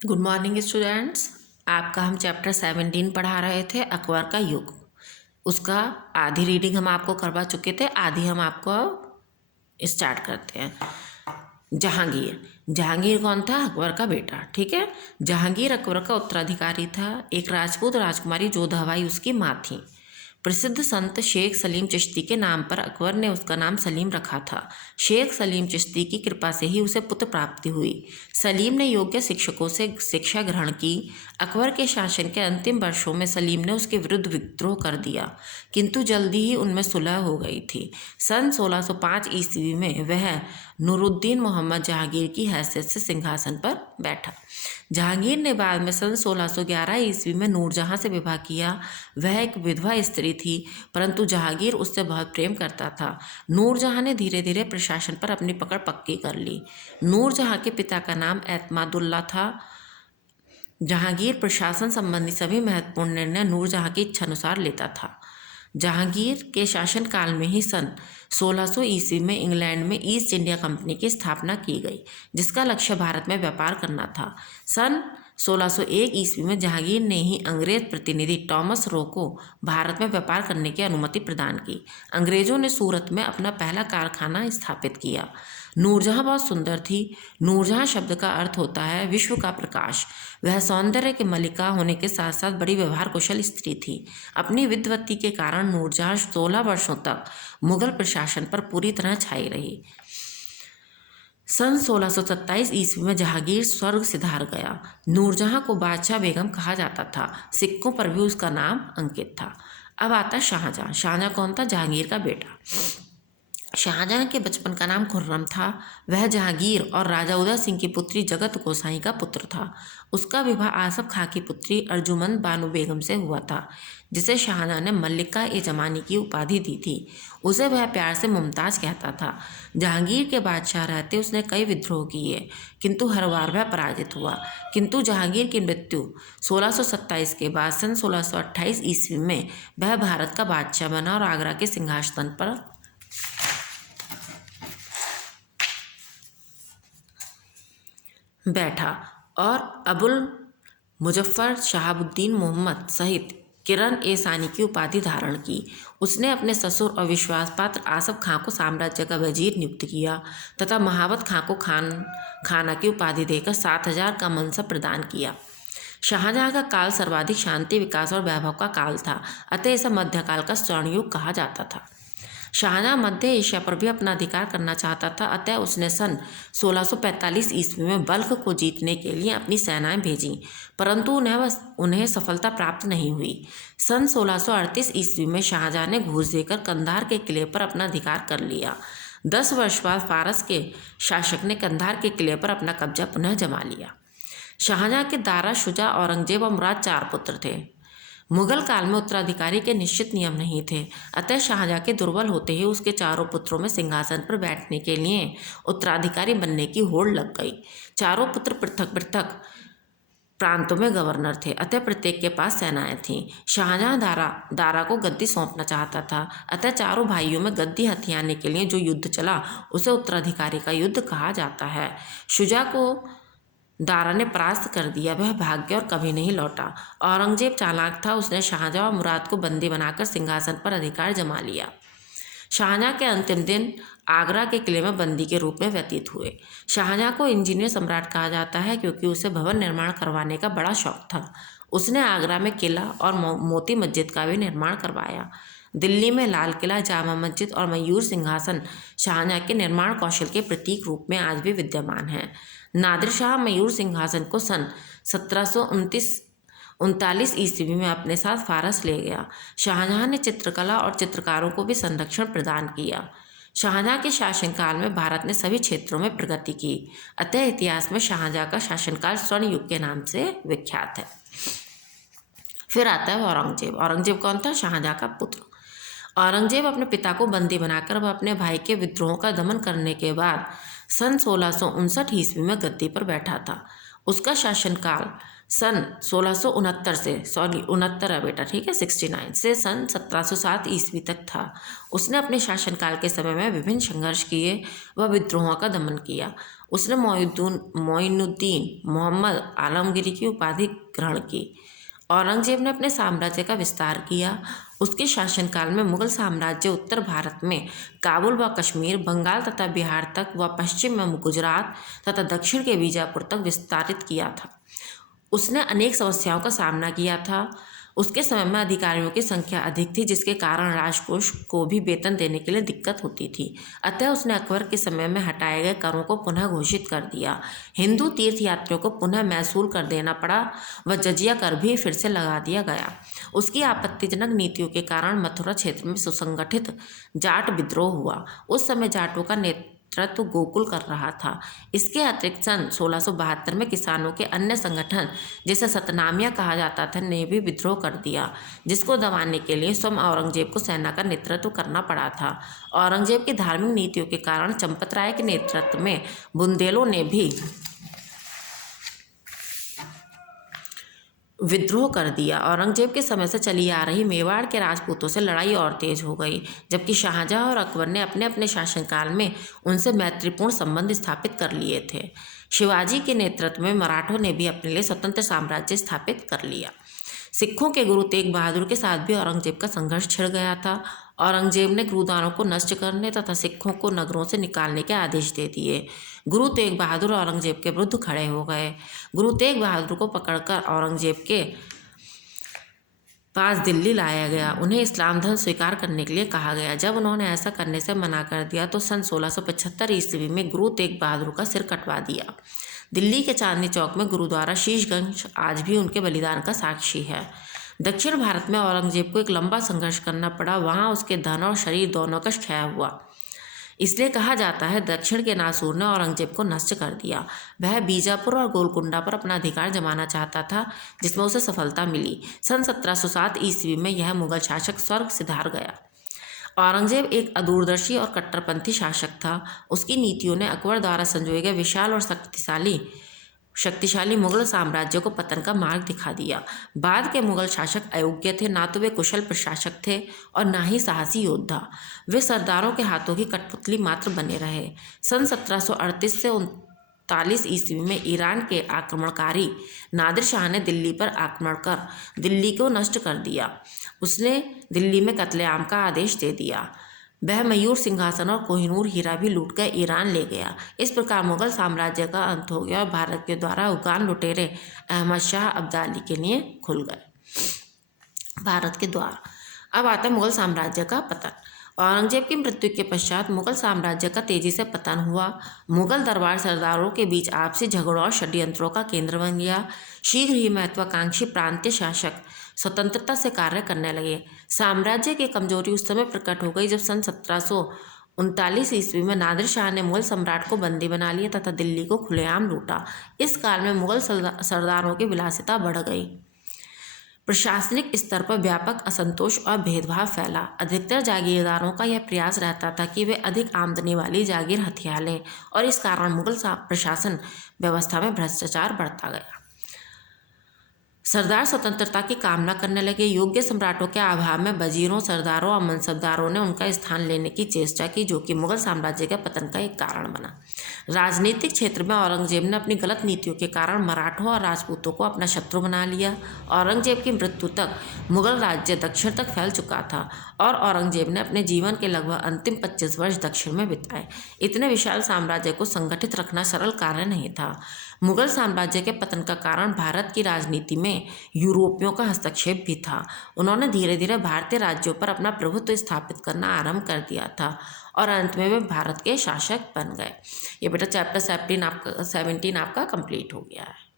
Good morning students. आपका हम chapter 17 पढ़ा रहे थे, अकबर का युग। उसका आधी रीडिंग हम आपको करवा चुके थे, आधी हम आपको स्टार्ट करते हैं। जहांगीर। जहांगीर कौन था? अकबर का बेटा। ठीक है। जहांगीर अकबर का उत्तराधिकारी था। एक राजपूत राजकुमारी जोधाबाई उसकी माँ थी। प्रसिद्ध संत शेख सलीम चिश्ती के नाम पर अकबर ने उसका नाम सलीम रखा था। शेख सलीम चिश्ती की कृपा से ही उसे पुत्र प्राप्ति हुई। सलीम ने योग्य शिक्षकों से शिक्षा ग्रहण की। अकबर के शासन के अंतिम वर्षों में सलीम ने उसके विरुद्ध विद्रोह कर दिया, किंतु जल्दी ही उनमें सुलह हो गई थी। सन 1605 ईस्वी में वह नूरुद्दीन मोहम्मद जहांगीर की हैसियत से सिंहासन पर बैठा। जहांगीर ने बाद में सन 1611 ईस्वी में नूरजहां से विवाह किया। वह एक विधवा स्त्री थी, परंतु जहांगीर उससे बहुत प्रेम करता था। नूरजहां ने धीरे धीरे प्रशासन पर अपनी पकड़ पक्की कर ली। नूरजहां के पिता का नाम एतमादुल्ला था। जहांगीर प्रशासन संबंधी सभी महत्वपूर्ण निर्णय नूरजहां की इच्छानुसार लेता था। जहांगीर के शासनकाल में ही सन 1600 ईस्वी में इंग्लैंड में ईस्ट इंडिया कंपनी की स्थापना की गई, जिसका लक्ष्य भारत में व्यापार करना था। सन 1601 ईस्वी में जहांगीर ने ही अंग्रेज प्रतिनिधि टॉमस रो को भारत में व्यापार करने की अनुमति प्रदान की। अंग्रेजों ने सूरत में अपना पहला कारखाना स्थापित किया। नूरजहां बहुत सुंदर थी। नूरजहां शब्द का अर्थ होता है विश्व का प्रकाश। वह सौंदर्य की मलिका होने के साथ साथ बड़ी व्यवहार कुशल स्त्री थी। अपनी विद्वत्ती के कारण नूरजहां 16 वर्षों तक मुगल प्रशासन पर पूरी तरह छाई रही। सन 1627 ईस्वी में जहांगीर स्वर्ग सिधार गया। नूरजहां को बादशाह बेगम कहा जाता था। सिक्कों पर भी उसका नाम अंकित था। अब आता शाहजहां। शाहजहां कौन था? जहांगीर का बेटा। शाहजहां के बचपन का नाम खुर्रम था। वह जहांगीर और राजा उदय सिंह की पुत्री जगत गोसाई का पुत्र था। उसका विवाह आसफ खां की पुत्री अर्जुमंद बानो बेगम से हुआ था, जिसे शाहजहां ने मल्लिका ए जमानी की उपाधि दी थी। उसे वह प्यार से मुमताज कहता था। जहांगीर के बादशाह रहते उसने कई विद्रोह किए, किंतु हर बार वह पराजित हुआ। किंतु जहांगीर की मृत्यु 1627 के बाद सन 1628 ईस्वी में वह भारत का बादशाह बना और आगरा के सिंहासन पर बैठा और अबुल मुजफ्फर शहाबुद्दीन मोहम्मद सहित किरण ए सानी की उपाधि धारण की। उसने अपने ससुर और विश्वास पात्र आसफ खां को साम्राज्य का वजीर नियुक्त किया तथा महावत खां को खाना की उपाधि देकर 7000 का मनसब प्रदान किया। शाहजहां का काल सर्वाधिक शांति, विकास और वैभव का काल था, अतः इसे मध्यकाल का स्वर्ण युग कहा जाता था। शाहजहां मध्य एशिया पर भी अपना अधिकार करना चाहता था, अतः उसने सन 1645 ईस्वी में बल्ख को जीतने के लिए अपनी सेनाएं भेजीं, परंतु उन्हें सफलता प्राप्त नहीं हुई। सन 1638 ईस्वी में शाहजहां ने घूस देकर कंधार के किले पर अपना अधिकार कर लिया। 10 वर्ष बाद फारस के शासक ने कंधार के किले पर अपना कब्जा पुनः जमा लिया। शाहजहां के दारा, शुजा, औरंगजेब और मुराद 4 पुत्र थे। मुगल काल में उत्तराधिकारी के निश्चित नियम नहीं थे, अतः शाहजहां के दुर्बल होते ही उसके चारों पुत्रों में सिंहासन पर बैठने के लिए उत्तराधिकारी बनने की होड़ लग गई। चारों पुत्र पृथक पृथक प्रांतों में गवर्नर थे, अतः प्रत्येक के पास सेनाएं थीं। शाहजहां दारा को गद्दी सौंपना चाहता था, अतः चारों भाइयों में गद्दी हथियाने के लिए जो युद्ध चला उसे उत्तराधिकारी का युद्ध कहा जाता है। शुजा को दारा ने परास्त कर दिया। वह भाग गया और कभी नहीं लौटा। औरंगजेब चालाक था। उसने शाहजहां और मुराद को बंदी बनाकर सिंहासन पर अधिकार जमा लिया। शाहजहां के अंतिम दिन आगरा के किले में बंदी के रूप में व्यतीत हुए। शाहजहां को इंजीनियर सम्राट कहा जाता है, क्योंकि उसे भवन निर्माण करवाने का बड़ा शौक था। उसने आगरा में किला और मोती मस्जिद का भी निर्माण करवाया। दिल्ली में लाल किला, जामा मस्जिद और मयूर सिंहासन शाहजहां के निर्माण कौशल के प्रतीक रूप में आज भी विद्यमान हैं। नादिर शाह मयूर सिंहासन को सन 1739 ईस्वी में अपने साथ फारस ले गया। शाहजहां ने चित्रकला और चित्रकारों को भी संरक्षण प्रदान किया। शाहजहां के शासनकाल में भारत ने सभी क्षेत्रों में प्रगति की, अतः इतिहास में शाहजहां का शासनकाल स्वर्ण युग के नाम से विख्यात है। फिर आता है औरंगजेब। औरंगजेब कौन था? शाहजहां का पुत्र। औरंगजेब अपने पिता को बंदी बनाकर वह अपने भाई के विद्रोहों का दमन करने के बाद सन 1659 ईस्वी में गद्दी पर बैठा था। उसका शासनकाल सन 1669 से 69 से सन 1707 ईस्वी तक था। उसने अपने शासनकाल के समय में विभिन्न संघर्ष किए व विद्रोहों का दमन किया। उसने मोइनुद्दीन मोहम्मद आलमगीर की उपाधि ग्रहण की। औरंगजेब ने अपने साम्राज्य का विस्तार किया। उसके शासनकाल में मुगल साम्राज्य उत्तर भारत में काबुल व कश्मीर, बंगाल तथा बिहार तक व पश्चिम में गुजरात तथा दक्षिण के बीजापुर तक विस्तारित किया था। उसने अनेक समस्याओं का सामना किया था। उसके समय में अधिकारियों की संख्या अधिक थी, जिसके कारण राजकोष को भी वेतन देने के लिए दिक्कत होती थी। अतः उसने अकबर के समय में हटाए गए करों को पुनः घोषित कर दिया। हिंदू तीर्थयात्रियों को पुनः महसूल कर देना पड़ा व जजिया कर भी फिर से लगा दिया गया। उसकी आपत्तिजनक नीतियों के कारण मथुरा क्षेत्र में सुसंगठित जाट विद्रोह हुआ। उस समय जाटों का नेतृत्व गोकुल कर रहा था। इसके अतिरिक्त सन 1672 में किसानों के अन्य संगठन, जिसे सतनामिया कहा जाता था, ने भी विद्रोह कर दिया, जिसको दबाने के लिए स्वयं औरंगजेब को सेना का नेतृत्व करना पड़ा था। औरंगजेब की धार्मिक नीतियों के कारण चंपत राय के नेतृत्व में बुंदेलों ने भी विद्रोह कर दिया। औरंगजेब के समय से चली आ रही मेवाड़ के राजपूतों से लड़ाई और तेज हो गई, जबकि शाहजहां और अकबर ने अपने अपने शासनकाल में उनसे मैत्रीपूर्ण संबंध स्थापित कर लिए थे। शिवाजी के नेतृत्व में मराठों ने भी अपने लिए स्वतंत्र साम्राज्य स्थापित कर लिया। सिखों के गुरु तेग बहादुर के साथ भी औरंगजेब का संघर्ष छिड़ गया था। औरंगजेब ने गुरुद्वारों को नष्ट करने तथा सिखों को नगरों से निकालने के आदेश दे दिए। गुरु तेग बहादुर औरंगजेब के विरुद्ध खड़े हो गए। गुरु तेग बहादुर को पकड़कर औरंगजेब के पास दिल्ली लाया गया। उन्हें इस्लाम धर्म स्वीकार करने के लिए कहा गया। जब उन्होंने ऐसा करने से मना कर दिया तो सन 1675 ईस्वी में गुरु तेग बहादुर का सिर कटवा दिया। दिल्ली के चांदनी चौक में गुरुद्वारा शीशगंज आज भी उनके बलिदान का साक्षी है। दक्षिण भारत में औरंगजेब को एक लंबा संघर्ष करना पड़ा। वहाँ उसके धन और शरीर दोनों का क्षय हुआ। इसलिए कहा जाता है दक्षिण के नासूर ने औरंगजेब को नष्ट कर दिया। वह बीजापुर और गोलकुंडा पर अपना अधिकार जमाना चाहता था, जिसमें उसे सफलता मिली। सन 1707 ईस्वी में यह मुगल शासक स्वर्ग सिधार गया। औरंगजेब एक अदूरदर्शी और कट्टरपंथी शासक था। उसकी नीतियों ने अकबर द्वारा संजोए गए विशाल और शक्तिशाली मुगल साम्राज्य को पतन का मार्ग दिखा दिया। बाद के मुगल शासक अयोग्य थे, ना तो वे कुशल प्रशासक थे और ना ही साहसी योद्धा। वे सरदारों के हाथों की कठपुतली मात्र बने रहे। सन 1738 से 39 ईस्वी में ईरान के आक्रमणकारी नादिर शाह ने दिल्ली पर आक्रमण कर दिल्ली को नष्ट कर दिया। उसने दिल्ली में कत्लेआम का आदेश दे दिया। वह मयूर सिंहासन और कोहिनूर हीरा भी लूटकर ईरान ले गया। इस प्रकार मुगल साम्राज्य का अंत हो गया और भारत के द्वारा अफगान लुटेरे अहमद शाह अब्दाली के लिए खुल गए। भारत के द्वार। अब आता है मुगल साम्राज्य का पतन। औरंगजेब की मृत्यु के पश्चात मुगल साम्राज्य का तेजी से पतन हुआ। मुगल दरबार सरदारों के बीच आपसी झगड़ों और षड्यंत्रों का केंद्र बन गया। शीघ्र ही महत्वाकांक्षी प्रांतीय शासक स्वतंत्रता से कार्य करने लगे। साम्राज्य की कमजोरी उस समय प्रकट हो गई जब सन 1739 ईस्वी में नादिर शाह ने मुगल सम्राट को बंदी बना लिया तथा दिल्ली को खुलेआम लूटा। इस काल में मुगल सरदारों की विलासिता बढ़ गई। प्रशासनिक स्तर पर व्यापक असंतोष और भेदभाव फैला। अधिकतर जागीरदारों का यह प्रयास रहता था कि वे अधिक आमदनी वाली जागीर हथिया लें और इस कारण मुगल प्रशासन व्यवस्था में भ्रष्टाचार बढ़ता गया। सरदार स्वतंत्रता की कामना करने लगे। योग्य सम्राटों के अभाव में वजीरों, सरदारों और मनसबदारों ने उनका स्थान लेने की चेष्टा की, जो कि मुगल साम्राज्य के पतन का एक कारण बना। राजनीतिक क्षेत्र में औरंगजेब ने अपनी गलत नीतियों के कारण मराठों और राजपूतों को अपना शत्रु बना लिया। औरंगजेब की मृत्यु तक मुगल राज्य दक्षिण तक फैल चुका था और औरंगजेब ने अपने जीवन के लगभग अंतिम 25 वर्ष दक्षिण में बिताए। इतने विशाल साम्राज्य को संगठित रखना सरल कार्य नहीं था। मुगल साम्राज्य के पतन का कारण भारत की राजनीति में यूरोपियों का हस्तक्षेप भी था। उन्होंने धीरे धीरे भारतीय राज्यों पर अपना प्रभुत्व स्थापित करना आरंभ कर दिया था और अंत में वे भारत के शासक बन गए। ये बेटा चैप्टर 17 आपका कंप्लीट हो गया है।